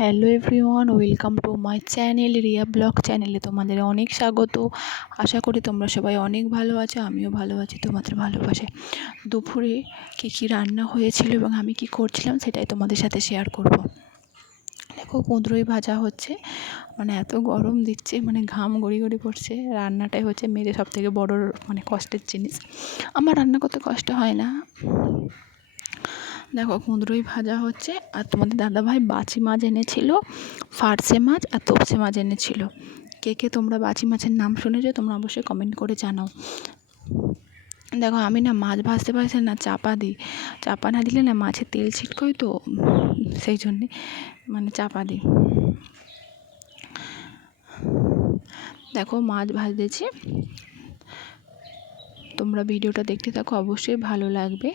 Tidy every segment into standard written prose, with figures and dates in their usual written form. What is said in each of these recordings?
Hello everyone, welcome to my channel Riya blog চ্যানেলে তোমাদের অনেক স্বাগত। আশা করি তোমরা সবাই অনেক ভালো আছো, আমিও ভালো আছি তোমাদের ভালোবাসে। দুপুরে কী রান্না হয়েছিল এবং আমি কি করছিলাম সেটাই তোমাদের সাথে শেয়ার করব। দেখো, কুঁদরোই ভাজা হচ্ছে, মানে এত গরম দিচ্ছে, মানে ঘাম গড়ি গড়ি পড়ছে। রান্নাটাই হচ্ছে মেয়েদের সবথেকে বড় মানে কষ্টের জিনিস। আমার রান্না করতে কষ্ট হয় না। দেখো, কুঁদরোই ভাজা হচ্ছে, আর তোমাদের দাদাভাই বাচি মাছ এনেছিল, ফারসে মাছ আর তোপসে মাছ এনেছিল। কে কে তোমরা বাচি মাছের নাম শুনেছো তোমরা অবশ্যই কমেন্ট করে জানাও। দেখো, আমি না মাছ ভাজতে পারছি না, চাপা দিই। চাপা না দিলে না মাছের তেল ছিটকোয়, তো সেই জন্যে মানে চাপা দিই। দেখো, মাছ ভাজতেছি, তোমরা ভিডিওটা দেখতে থাকো, অবশ্যই ভালো লাগবে।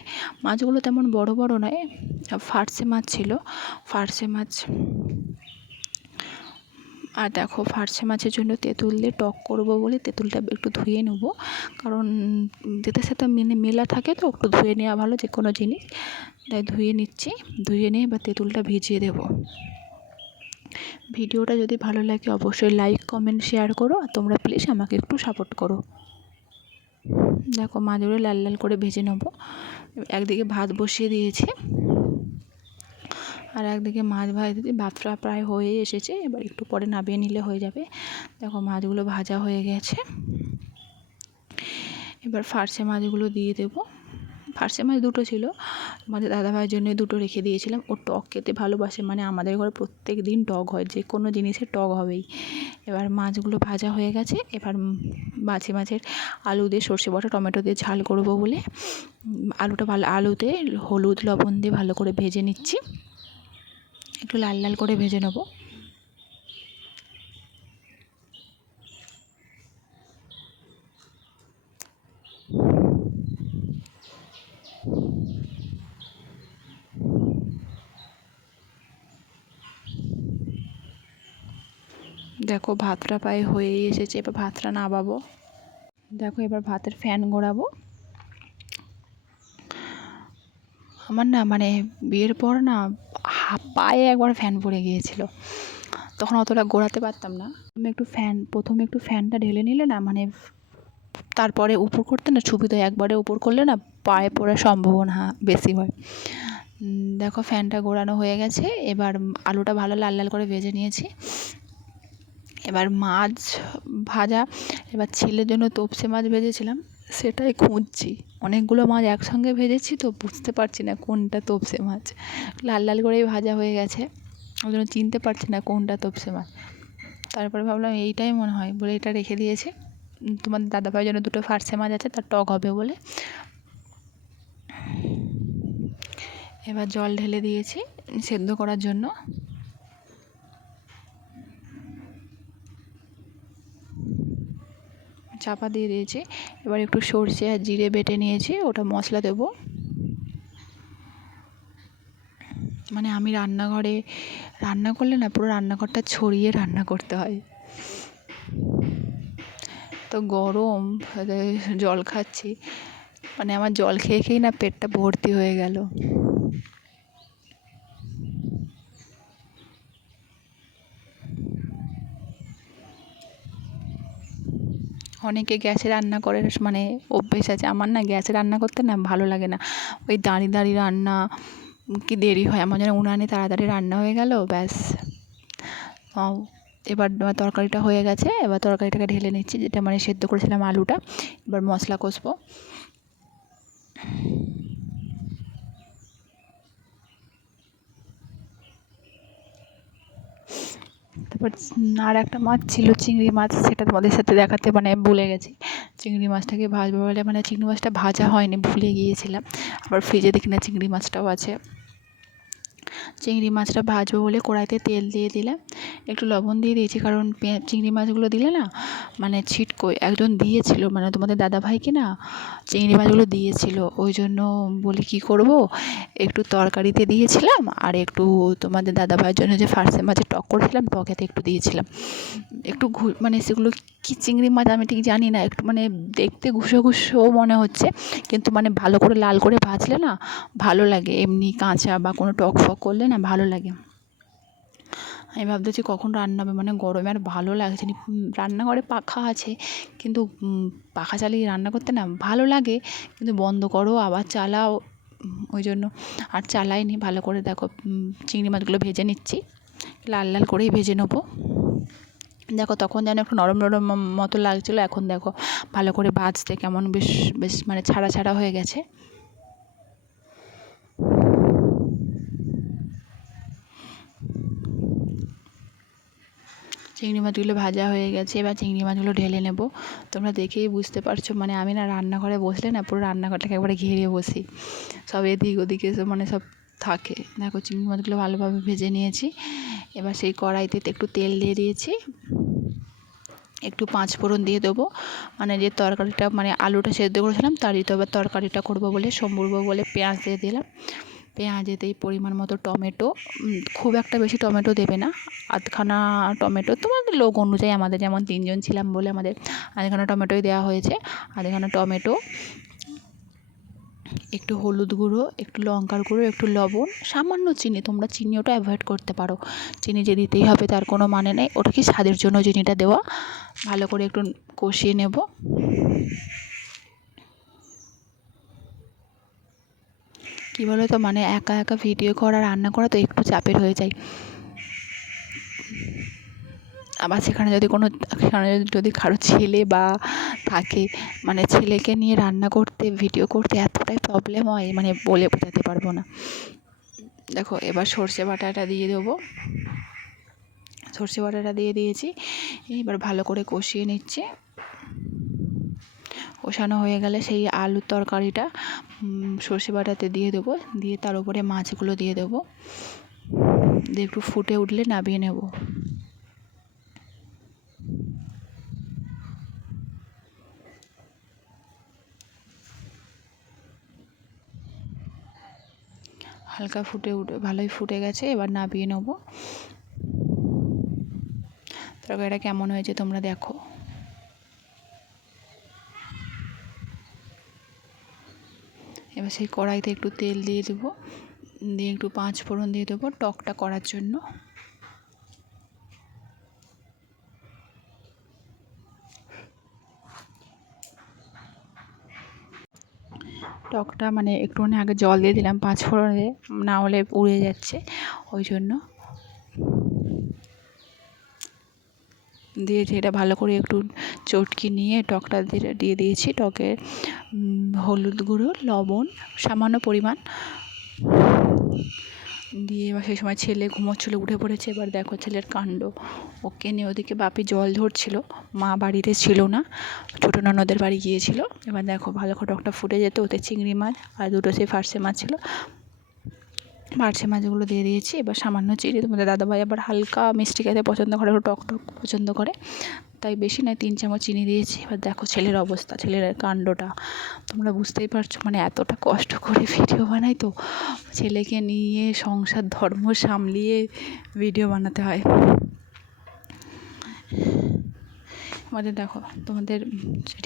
মাছগুলো তেমন বড় বড় নয়, ফারসে মাছ ছিল, ফারসে মাছ। আর দেখো, ফারসে মাছের জন্য তেঁতুল দিয়ে টক করবো বলে তেঁতুলটা একটু ধুয়ে নেবো, কারণ যেতে সেটা মেলা থাকে, তো একটু ধুয়ে নেওয়া ভালো যে কোনো জিনিস। তাই ধুয়ে নিচ্ছি, ধুয়ে নিয়ে এবার তেঁতুলটা ভিজিয়ে দেবো। ভিডিওটা যদি ভালো লাগে অবশ্যই লাইক কমেন্ট শেয়ার করো, আর তোমরা প্লিজ আমাকে একটু সাপোর্ট করো। দেখো, মাছগুলো লাল লাল করে ভেজে নেবো। একদিকে ভাত বসিয়ে দিয়েছি, আর একদিকে মাছ ভাজতে, ভাতটা প্রায় হয়ে এসেছে, এবার একটু পরে নামিয়ে নিলে হয়ে যাবে। দেখো, মাছগুলো ভাজা হয়ে গেছে, এবার ফারসে মাছগুলো দিয়ে দেবো। ফারসে মাছ দুটো ছিল, আমাদের দাদাভাইয়ের জন্য দুটো রেখে দিয়েছিলাম। ও টক খেতে ভালোবাসে, মানে আমাদের ঘরে প্রত্যেক দিন টক হয়, যে কোনো জিনিসের টক হবেই। এবার মাছগুলো ভাজা হয়ে গেছে, এবার বাছি মাছের আলু দিয়ে সর্ষে বাটা টমেটো দিয়ে ঝাল করবো বলে আলুতে হলুদ লবণ দিয়ে ভালো করে ভেজে নিচ্ছি, একটু লাল লাল করে ভেজে নেবো। দেখো, ভাতটা প্রায় হয়েই এসেছে, এবার ভাতটা নামাবো। দেখো, এবার ভাতের ফ্যান ঘোরাবো। আমার না মানে বিয়ের পর না পায়ে একবার ফ্যান পড়ে গিয়েছিল, তখন অতটা ঘোরাতে পারতাম না। প্রথমে একটু ফ্যানটা ঢেলে নিলে না, মানে তারপরে উপর করতে না সুবিধা, একবারে উপর করলে না পায়ে পড়ার সম্ভাবনা বেশি হয়। দেখো, ফ্যানটা ঘোরানো হয়ে গেছে, এবার আলুটা ভালো লাল লাল করে ভেজে নিয়েছি। এবার মাছ ভাজা, এবার ছেলের জন্য তোপসে মাছ ভেজেছিলাম, সেটাই খুঁজছি। অনেকগুলো মাছ একসঙ্গে ভেজেছি, তো বুঝতে পারছি না কোনটা তোপসে মাছ। লাল লাল করেই ভাজা হয়ে গেছে, ওই জন্য চিনতে পারছি না কোনটা তোপসে মাছ। তারপরে ভাবলাম এইটাই মনে হয় বলে এটা রেখে দিয়েছে। তোমার দাদাভাইয়ের জন্য দুটো ফারসে মাছ আছে, তার টক হবে বলে। এবার জল ঢেলে দিয়েছি সেদ্ধ করার জন্য। চাপা দিয়ে দিয়েছি, এবার একটু সর্ষে আর জিরে বেটে নিয়েছি, ওটা মশলা দেবো। মানে আমি রান্নাঘরে রান্না করলে না পুরো রান্নাঘরটা ছড়িয়ে রান্না করতে হয়, তো গরম জল খাচ্ছি, মানে আমার জল খেয়ে খেয়েই না পেটটা ভর্তি হয়ে গেল। অনেকে গ্যাসে রান্না করে, মানে অভ্যেস আছে, আমার না গ্যাসে রান্না করতে না ভালো লাগে না। ওই দাঁড়িয়ে দাঁড়িয়ে রান্না কি দেরি হয়, আমার যেন উনানে তাড়াতাড়ি রান্না হয়ে গেল ব্যাস। এবার তরকারিটা হয়ে গেছে, এবার তরকারিটাকে ঢেলে নিচ্ছি, যেটা মানে সেদ্ধ করেছিলাম আলুটা। এবার মশলা কষবো। তারপর আর একটা মাছ ছিল, চিংড়ি মাছ, সেটা তোমাদের সাথে দেখাতে মানে ভুলে গেছি। চিংড়ি মাছটাকে ভাজবো বলে, মানে চিংড়ি মাছটা ভাজা হয়নি, ভুলে গিয়েছিলাম। আবার ফ্রিজে দেখি না চিংড়ি মাছটাও আছে। চিংড়ি মাছটা ভাজবো বলে কড়াইতে তেল দিয়ে দিলাম, একটু লবণ দিয়ে দিয়েছি, কারণ চিংড়ি মাছগুলো দিলে না মানে ছিটকোয়। একজন দিয়েছিল, মানে তোমাদের দাদাভাইকে না চিংড়ি মাছগুলো দিয়েছিল, ওই জন্য বলি কী করব, একটু তরকারিতে দিয়েছিলাম, আর একটু তোমাদের দাদাভাইয়ের জন্য যে ফারসে মাছের টক করেছিলাম টকেতে একটু দিয়েছিলাম। একটু মানে সেগুলো কী চিংড়ি মাছ আমি ঠিক জানি না, একটু মানে দেখতে ঘুষো ঘুষোও মনে হচ্ছে, কিন্তু মানে ভালো করে লাল করে ভাজলে না ভালো লাগে, এমনি কাঁচা বা কোনো টক ফক করলে না ভালো লাগে। আমি ভাবতেছি কখন রান্না হবে, মানে গরমে আর ভালো লাগছে না। রান্নাঘরে পাখা আছে, কিন্তু পাখা চালিয়ে রান্না করতে না ভালো লাগে, কিন্তু বন্ধ করো আবার চালাও, ওই জন্য আর চালাইনি। ভালো করে দেখো চিংড়ি মাছগুলো ভেজে নিচ্ছি, লাল লাল করেই ভেজে নেবো। দেখো তখন যেন একটু নরম নরম মতো লাগছিলো, এখন দেখো ভালো করে ভাজতে কেমন বেশ বেশ মানে ছাড়া ছাড়া হয়ে গেছে। চিংড়ি মাছগুলো ভাজা হয়ে গেছে, এবার চিংড়ি মাছগুলো ঢেলে নেব। তোমরা দেখেই বুঝতে পারছো, মানে আমি না রান্নাঘরে বসলে না পুরো রান্নাঘরটাকে একবারে ঘিরে বসি, সব এদিক ওদিকে মানে সব থাকে। দেখো চিংড়ি মাছগুলো ভালোভাবে ভেজে নিয়েছি। এবার সেই কড়াইতে একটু তেল দিয়ে দিয়েছি, একটু পাঁচ ফোড়ন দিয়ে দেবো। মানে যে তরকারিটা মানে আলুটা সেদ্ধ করেছিলাম তারই তো এবার তরকারিটা করবো বলে সম্ভব বলে পেঁয়াজ দিয়ে দিলাম। পেঁয়াজেতেই পরিমাণ মতো টমেটো, খুব একটা বেশি টমেটো দেবে না, আধখানা টমেটো, তোমাদের লোক অনুযায়ী, আমাদের যেমন 3 জন ছিলাম বলে আমাদের আধখানা টমেটোই দেওয়া হয়েছে। আধখানা টমেটো, একটু হলুদ গুঁড়ো, একটু লঙ্কার গুঁড়ো, একটু লবণ, সামান্য চিনি, তোমরা চিনি ওটা অ্যাভয়েড করতে পারো, চিনি যে দিতেই হবে তার কোনো মানে নেই, ওটা কি স্বাদের জন্য চিনিটা দেওয়া। ভালো করে একটু কষিয়ে নেব। কী বলো তো, মানে একা একা ভিডিও করা রান্না করা তো একটু চাপের হয়ে যায়। আবার সেখানে যদি কারো ছেলে বা থাকে, মানে ছেলেকে নিয়ে রান্না করতে ভিডিও করতে এতটাই প্রবলেম হয়, মানে বলে বোঝাতে পারবো না। দেখো এবার সর্ষে বাটাটা দিয়ে দেবো, সর্ষে বাটাটা দিয়ে দিয়েছি। এবার ভালো করে কষিয়ে নিচ্ছি। কষানো হয়ে গেলে সেই আলুর তরকারিটা সর্ষে বাটাতে দিয়ে দেবো, দিয়ে তার উপরে মাছগুলো দিয়ে দেবো, দিয়ে একটু ফুটে উঠলে নামিয়ে নেব। হালকা ভালোই ফুটে গেছে, এবার নামিয়ে নেব। তরকারিটা কেমন হয়েছে তোমরা দেখো। এবার সেই কড়াইতে একটু তেল দিয়ে দেবো, দিয়ে একটু পাঁচ ফোড়ন দিয়ে দেবো টকটা করার জন্য। টকটা মানে একটুখানি আগে জল দিয়ে দিলাম পাঁচ ফোড়নে, না হলে উড়ে যাচ্ছে, ওই জন্য দিয়েছি। এটা ভালো করে একটু চটকে নিয়ে টকটা দিয়ে দিয়েছি। টকে হলুদ গুঁড়ো, লবণ সামান্য পরিমাণ দিয়ে, এবার সেই সময় ছেলে ঘুমোচ্ছিলো, উঠে পড়েছে। এবার দেখো ছেলের কাণ্ড, ওকে নিয়ে ওদিকে বাপি জল ধরছিল, মা বাড়িতে ছিল না, ছোটো ননদের বাড়ি গিয়েছিল। এবার দেখো ভালো করে টকটা ফুটে যেত, ওতে চিংড়ি মাছ আর দুটো সেই ফার্সে মাছ ছিল, ফার্সে মাছগুলো দিয়ে দিয়েছি। এবার সামান্য চিনি, তোমাদের দাদাভাই আবার হালকা মিষ্টি খেতে পছন্দ করে, একটু টক টক পছন্দ করে, তাই বেশি নয় 3 চামচ চিনি দিয়েছি। এবার দেখো ছেলের অবস্থা, ছেলের কাণ্ডটা তোমরা বুঝতেই পারছো, মানে এতটা কষ্ট করে ভিডিও বানাই তো, ছেলেকে নিয়ে সংসার ধর্ম সামলিয়ে ভিডিও বানাতে হয়। আমাদের দেখো, তোমাদের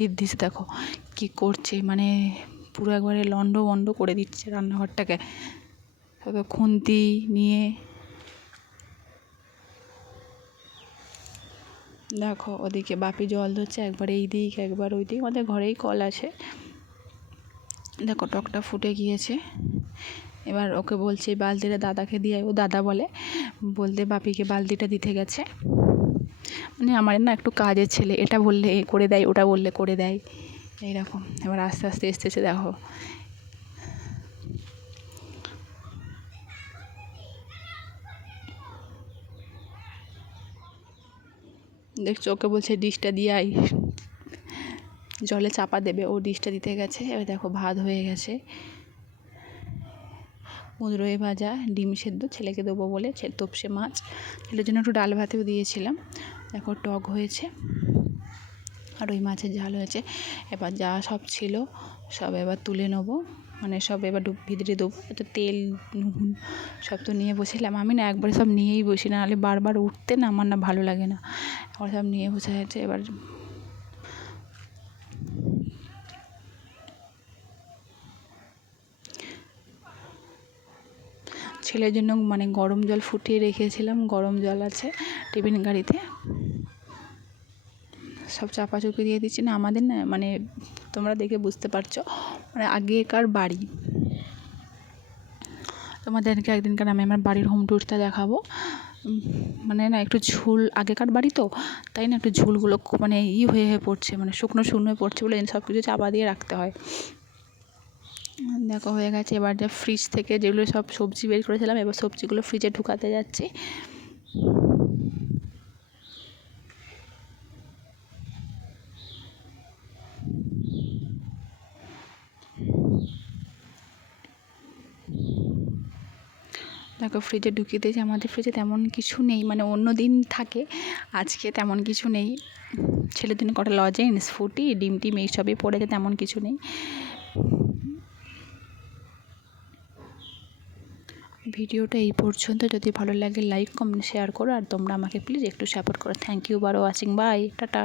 ঋদ্ধিস দেখো কী করছে, মানে পুরো একবারে লন্ডভন্ড করে দিচ্ছে রান্নাঘরটাকে, তবে খুন্তি নিয়ে। দেখো ওদিকে বাপি জল ধরছে, একবার এই দিক একবার ওই দিক, আমাদের ঘরেই কল আছে। দেখো টকটা ফুটে গিয়েছে। এবার ওকে বলছে বালতিটা দাদাকে দিয়ে, ও দাদা বলতে বাপিকে বালতিটা দিতে গেছে। মানে আমার না একটু কাজের ছেলে, এটা বললে এ করে দেয়, ওটা বললে করে দেয়, এইরকম। এবার আস্তে আস্তে এসতেছে দেখো। দেখছো ওকে বলছে ডিশটা দিয়ে আই, জলে চাপা দেবে, ও ডিশটা দিতে গেছে। এবার দেখো ভাত হয়ে গেছে, মুদ্রই ভাজা, ডিম সেদ্ধ, ছেলেকে দেবো বলে তোপসে মাছ, ছেলের জন্য একটু ডাল ভাতেও দিয়েছিলাম। দেখো টক হয়েছে আর ওই মাছের ঝাল হয়েছে। এবার যা সব ছিল সব এবার তুলে নেবো, মানে সব এবার ভিতরে দেবো। এত তেল নুন সব তো নিয়ে বসেছিলাম, আমি না একবারে সব নিয়েই বসি, না হলে বারবার উঠতে না আমার না ভালো লাগে না, এবার সব নিয়ে বসে আছে। এবার ছেলের জন্য মানে গরম জল ফুটিয়ে রেখেছিলাম, গরম জল আছে টিফিন গাড়িতে। সব চাপাচুপি দিয়ে দিচ্ছি না, আমাদের না মানে তোমরা দেখে বুঝতে পারছো মানে আগেকার বাড়ি। তোমাদেরকে একদিনকার আমি আমার বাড়ির হোম ট্যুরটা দেখাবো। মানে না একটু ঝুল, আগেকার বাড়ি তো তাই না, একটু ঝুলগুলো মানে হয়ে পড়ছে, মানে শুকনো শুকনো হয়ে পড়ছে বলে সব কিছু চাপা দিয়ে রাখতে হয়। দেখো হয়ে গেছে। এবার যে ফ্রিজ থেকে যেগুলো সব সবজি বের করেছিলাম, এবার সবজিগুলো ফ্রিজে ঢুকাতে যাচ্ছি। দেখো ফ্রিজে ঢুকিয়ে দিয়েছি। আমাদের ফ্রিজে তেমন কিছু নেই, মানে অন্য দিন থাকে, আজকে তেমন কিছু নেই। ছেলের জন্য কটা লজেন্স, ফুটি, ডিম টিম এইসবই পড়েছে, তেমন কিছু নেই। ভিডিওটা এই পর্যন্ত। যদি ভালো লাগে লাইক কমেন্ট শেয়ার করো, আর তোমরা আমাকে প্লিজ একটু সাপোর্ট করো। Thank you for watching, bye, tata.